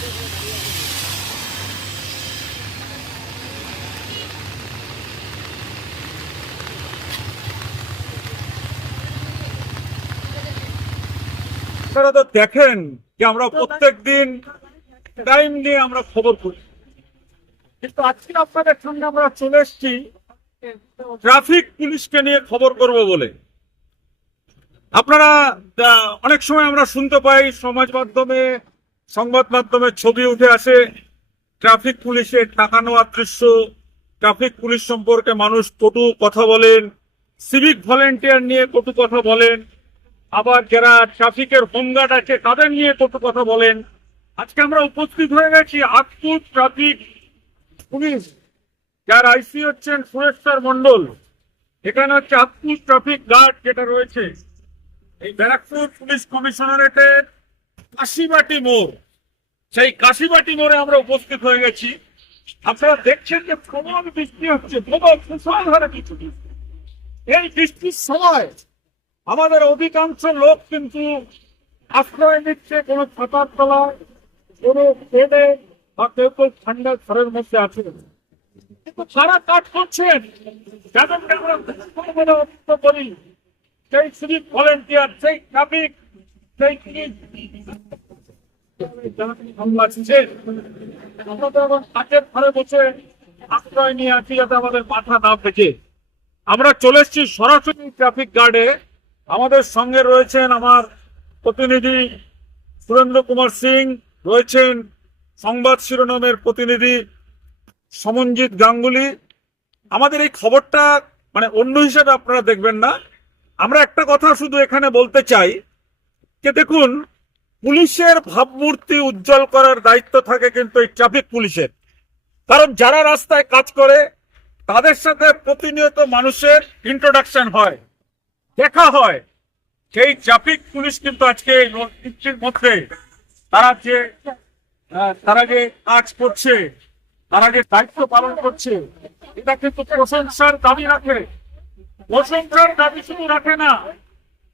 আপনারা তো দেখেন যে আমরা প্রত্যেক দিন টাইম নিয়ে আমরা খবর করি, কিন্তু আজকে আপনাদের সঙ্গে আমরা চলে এসেছি ট্রাফিক পুলিশকে নিয়ে খবর করব বলে। আপনারা অনেক সময় আমরা শুনতে পাই সমাজ মাধ্যমে, সংবাদ মাধ্যমে ছবি উঠে আসে ট্রাফিক পুলিশের টাকা নেওয়ার দৃশ্য, ট্রাফিক পুলিশ সম্পর্কে মানুষ কটু কথা বলেন, সিভিক ভলেন্টিয়ার নিয়ে কটু কথা বলেন, আবার যারা ট্রাফিকের হোমগার্ড আছে তাদের নিয়ে কত কথা বলেন। আজকে আমরা উপস্থিত হয়ে গেছি আঁকপুর ট্রাফিক পুলিশ, যার আইসি হচ্ছেন সুরেশ্বর মন্ডল। এখানে হচ্ছে আঁকপুর ট্রাফিক গার্ড যেটা রয়েছে এই ব্যারাকপুর পুলিশ কমিশনারেটের কাশিবাটি মোড়, সেই কাশিবাটি মোড়ে আমরা উপস্থিত হয়ে গেছি। আপনারা দেখছেন যে প্রবল বৃষ্টি হচ্ছে, প্রবল মুষলধারে বৃষ্টি। এই বৃষ্টির সময় আমাদের অধিকাংশ লোক কিন্তু আশ্রয় নিচ্ছে কোনো ছাতার তলায়, কোনো বেডে, বা কেউ কেউ ঠান্ডা ঘরের মধ্যে আছে। কিন্তু যারা কাজ করছেন, যাদেরকে আমরা বলে অভিহিত করি, সেই সিভিক ভলেন্টিয়ার, সেই ট্রাফিক, সেই কাজের ঘরে বসে আশ্রয় নিয়ে আছি যাতে আমাদের মাথা না পেঁচে। আমরা চলে এসেছি সরাসরি ট্রাফিক গার্ডে। আমাদের সঙ্গে রয়েছেন আমার প্রতিনিধি সুরেন্দ্র কুমার সিং, রয়েছেন সংবাদ শিরোনামের প্রতিনিধি সমনজিৎ গাঙ্গুলি। আমাদের এই খবরটা মানে অন্য হিসাবে আপনারা দেখবেন না। আমরা একটা কথা শুধু এখানে বলতে চাই যে দেখুন, পুলিশের ভাবমূর্তি উজ্জ্বল করার দায়িত্ব থাকে কিন্তু এই ট্রাফিক পুলিশের। কারণ যারা রাস্তায় কাজ করে তাদের সাথে প্রতিনিয়ত মানুষের ইন্ট্রোডাকশন হয়, দেখা হয়। সেই ট্রাফিক পুলিশ কিন্তু আজকে বৃষ্টির মধ্যে তারা যে কাজ করছে, তারা যে দায়িত্ব পালন করছে, এটা কিন্তু প্রশংসার দাবি রাখে। প্রশংসার দাবি শুধু রাখে না,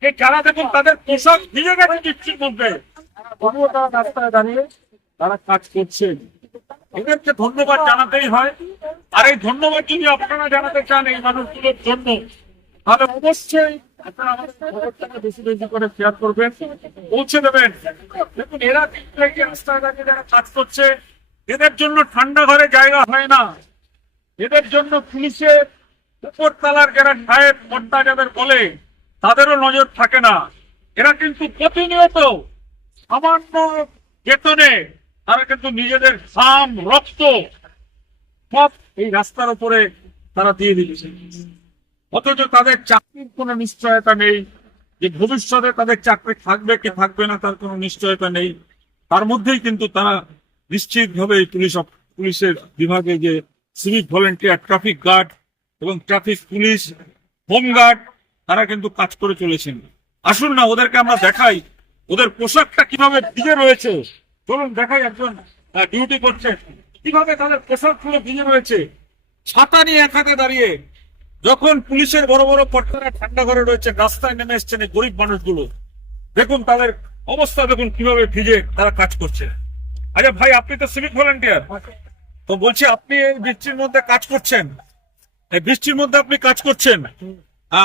যে যারা দেখুন তাদের পোশাক ভিজে গেছে বৃষ্টির মধ্যে, তবুও তারা রাস্তায় দাঁড়িয়ে তারা কাজ করছে। এদেরকে ধন্যবাদ জানাতেই হয়। আর এই ধন্যবাদ যদি আপনারা জানাতে চান এই মানুষগুলোর জন্য, তাহলে অবশ্যই আপনারা আমাদের খবরটাকে বেশি বেশি করে শেয়ার করবেন, পৌঁছে দেবেন। দেখুন, এরা রাস্তায় দাঁড়িয়ে যারা কাজ করছে, এদের জন্য ঠান্ডা ঘরে জায়গা হয় না। এদের জন্য পুলিশের উপর তলার যারা সাহেব কর্তা যাদের বলে তাদেরও নজর থাকে না। এরা কিন্তু প্রতিনিয়ত সামান্য বেতনে তারা কিন্তু নিজেদের ঘাম, রক্ত সব এই রাস্তার উপরে তারা দিয়ে দিচ্ছে। অথচ তাদের চাকরির কোনো নিশ্চয়তা নেই, যে ভবিষ্যতে তাদের চাকরি থাকবে কি থাকবে না তার কোনো নিশ্চয়তা নেই। তার মধ্যেই কিন্তু তারা নিশ্চিতভাবে পুলিশের বিভাগে যে সিভিক ভলেন্টিয়ার, ট্রাফিক গার্ড এবং ট্রাফিক পুলিশ, হোমগার্ড, তারা কিন্তু কাজ করে চলেছেন। আসুন না ওদেরকে আমরা দেখাই ওদের পোশাকটা কিভাবে ভিজে রয়েছে। চলুন দেখাই, একজন ডিউটি করছে কিভাবে তাদের পোশাক গুলো ভিজে রয়েছে, ছাতা নিয়ে এক হাতে দাঁড়িয়ে। যখন পুলিশের বড় বড় কর্তারা ঠান্ডা ঘরে রয়েছে, রাস্তায় নেমে এসছেন এই গরিব মানুষগুলো, দেখুন তাদের অবস্থা, দেখুন কিভাবে ভিজে তারা কাজ করছে। আচ্ছা ভাই, আপনি তো সিভিক ভলেন্টিয়ার, তো বলছি আপনি এই বৃষ্টির মধ্যে কাজ করছেন, এই বৃষ্টির মধ্যে আপনি কাজ করছেন,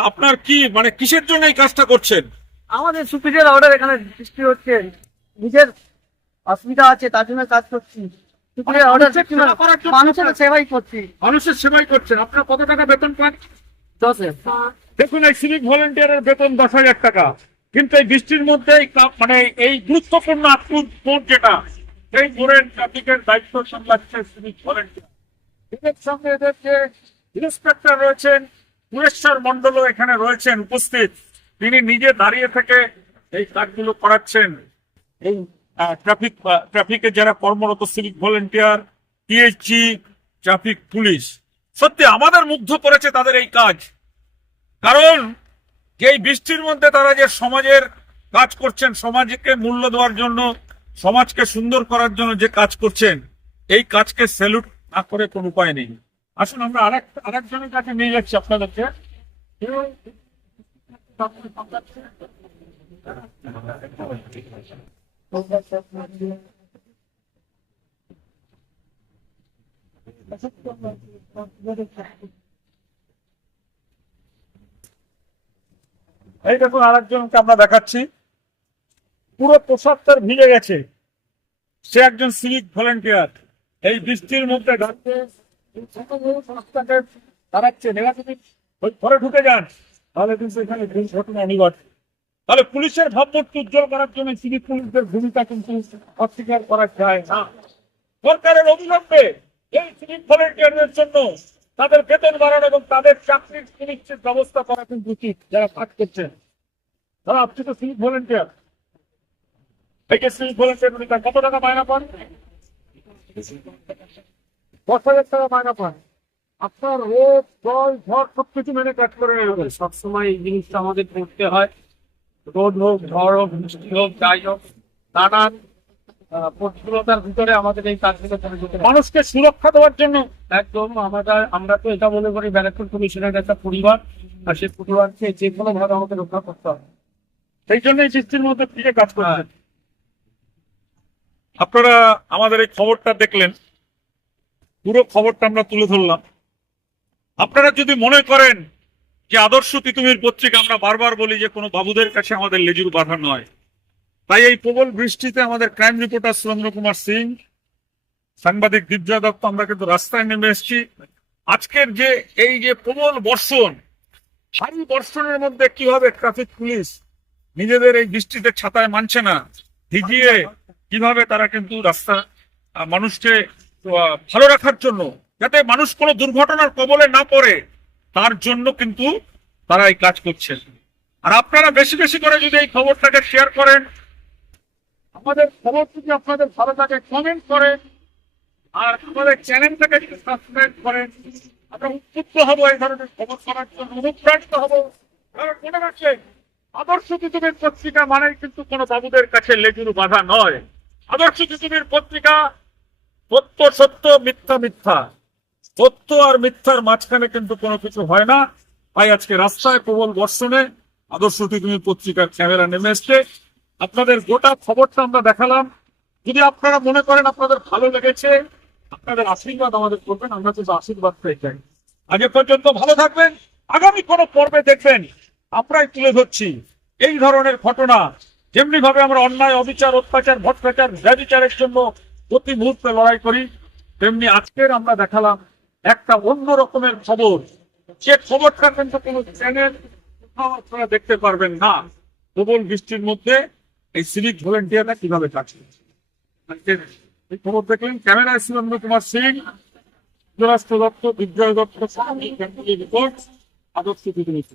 আপনার কি মানে কিসের জন্য এই কাজটা করছেন? আমাদের সুপিরিয়র অর্ডার, এখানে বৃষ্টি হচ্ছে, নিজের অসুবিধা আছে তার জন্য কাজ করছি। সুপিরিয়র অর্ডার, মানুষের সেবাই করছি। মানুষের সেবাই করছেন। আপনার কত টাকা বেতন পান? 10,000। দেখুন, এই সিভিক ভলেন্টিয়ারের বেতন 10,000 টাকা, কিন্তু এই বৃষ্টির মধ্যে মানে এই গুরুত্বপূর্ণ আঁকপুর মোড় যেটা, সেই মোড়ের ট্রাফিকের দায়িত্ব সামলাচ্ছে সিভিক ভলেন্টিয়ার। এদের সঙ্গে এদের যে ইন্সপেক্টর রয়েছেন সুরেশ্বর মন্ডলও এখানে রয়েছেন উপস্থিত। তিনি নিজে দাঁড়িয়ে থেকে এই কাজগুলো করাচ্ছেন। এই ট্রাফিকে যারা কর্মরত civic volunteer, TSG, traffic police, সত্যি আমাদের মুগ্ধ করেছে তাদের এই কাজ। কারণ এই বৃষ্টির মধ্যে তারা যে সমাজের কাজ করছেন, সমাজকে মূল্য দেওয়ার জন্য, সমাজকে সুন্দর করার জন্য যে কাজ করছেন, এই কাজকে স্যালুট না করে কোনো উপায় নেই। আসুন আমরা আরেকজনের কাছে নিয়ে যাচ্ছি আপনাদেরকে। এই দেখুন আরেকজনকে আমরা দেখাচ্ছি, পুরো পোশাক তার ভিজে গেছে। সে একজন সিভিক ভলেন্টিয়ার, এই বৃষ্টির মধ্যে দাঁড়িয়ে সংস্থাকে দাঁড়াচ্ছে। নেগাটিভ ওই ঘরে ঢুকে যান, তাহলে কিন্তু এখানে ঘটনা অনিবার্য। তাহলে পুলিশের ভাবমূর্তি উজ্জ্বল করার জন্য সিভিক পুলিশদের ভূমিকা কিন্তু অস্বীকার করা যায় না। সরকারের অবিলম্বে এই সিভিক ভলেন্টিয়ারদের জন্য তাদের বেতন বাড়ানো এবং তাদের চাকরির সুনিশ্চিত ব্যবস্থা করা কিন্তু উচিত। যারা কাজ করছেন, তারা আপনি তো সিভিক ভলেন্টিয়ার, এই যে সিভিক ভলেন্টিয়ার কত টাকা মায়না পান? 10,000 টাকা মায়না পান। আপনার রোদ জল ঝড় সবকিছু মেনে কাজ করে নেবে। সবসময় এই জিনিসটা আমাদের করতে হয়। রোদ হোক, ঝড় হোক, বৃষ্টি হোক, যাই হোক, নানান প্রতিকূলতার ভিতরে আমাদের এই কাজগুলো করে যেতে হয়। মানুষকে সুরক্ষা দেওয়ার জন্য একদম আমরা তো এটা মনে করি ব্যারাকপুর কমিশনের একটা পরিবার, আর সেই পরিবারকে যে কোনো ভাবে আমাদের রক্ষা করতে হবে। সেই জন্য এই বৃষ্টির মধ্যে ফিরে কাজ করছেন। আপনারা আমাদের এই খবরটা দেখলেন, পুরো খবরটা আমরা তুলে ধরলাম। আপনারা যদি মনে করেন যে আদর্শ তিতুমির পত্রিকা, আমরা বারবার বলি যে কোনো বাবুদের কাছে আমাদের লেজুর বাধা নয়, তাই এই প্রবল বৃষ্টিতে আমাদের ক্রাইম রিপোর্টার সুরেন্দ্র কুমার সিং, সাংবাদিক দিব্যা দত্ত, আমরা কিন্তু রাস্তায় নেমে এসেছি। আজকের যে এই যে প্রবল বর্ষণ, ভারী বর্ষণের মধ্যে কিভাবে ট্রাফিক পুলিশ নিজেদের এই বৃষ্টিতে ছাতায় মানছে না, ভিজিয়ে কিভাবে তারা কিন্তু রাস্তা মানুষকে ভালো রাখার জন্য, যাতে মানুষ কোনো দুর্ঘটনার কবলে না পড়ে, তার জন্য কিন্তু তারা এই কাজ করছেন। আর আপনারা বেশি বেশি করে যদি এই খবরটাকে শেয়ার করেন, আমাদের খবর যদি আপনাদের ভালো লাগে কমেন্ট করেন, আর আমাদের চ্যানেলটাকে যদি সাবস্ক্রাইব করেন, আমরা উদ্বুদ্ধ হবো এই ধরনের খবর করার জন্য, অনুপ্রাণিত হবো। কারণ মনে রাখবেন, আদর্শ তিতুমির পত্রিকা মানেই কিন্তু কোনো বাবুদের কাছে লেজুর বাধা নয়। আদর্শ তিতুমির পত্রিকা সত্য সত্য, মিথ্যা মিথ্যা, সত্য আর মিথ্যার মাঝখানে কিন্তু কোনো কিছু হয় না। তাই আজকে রাস্তায় প্রবল বর্ষণে আদর্শ তিতুমির পত্রিকার ক্যামেরা নেমে এসছে। আপনাদের গোটা খবরটা আমরা দেখালাম। যদি আপনারা মনে করেন আপনাদের ভালো লেগেছে, আপনাদের আশীর্বাদ আমাদের করবেন, আমরা কিন্তু আশীর্বাদ পেয়ে যাই। আজ পর্যন্ত ভালো থাকবেন। আগামী কোনো পর্বে দেখবেন আমরাই তুলে ধরছি এই ধরনের ঘটনা। যেমনি ভাবে আমরা অন্যায়, অবিচার, অত্যাচার, ভ্রষ্টাচার, ব্যভিচারের জন্য প্রতি মুহূর্তে লড়াই করি, তেমনি আজকের আমরা দেখালাম একটা অন্য রকমের খবর। যে খবরটা কিন্তু কোনো চ্যানেল আপনারা দেখতে পারবেন না। প্রবল বৃষ্টির মধ্যে এই সিভিক ভলেন্টিয়াররা কিভাবে কাজ করছে, এই খবর দেখলেন। ক্যামেরায় সুরেন্দ্র কুমার সিং, যুবরাষ্ট্র দত্ত, বিজয় দত্ত, রিপোর্ট, আদর্শ তিতুমির।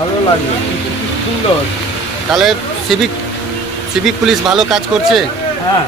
ভালো লাগলো, সুন্দর। তাহলে সিভিক সিভিক পুলিশ ভালো কাজ করছে। হ্যাঁ।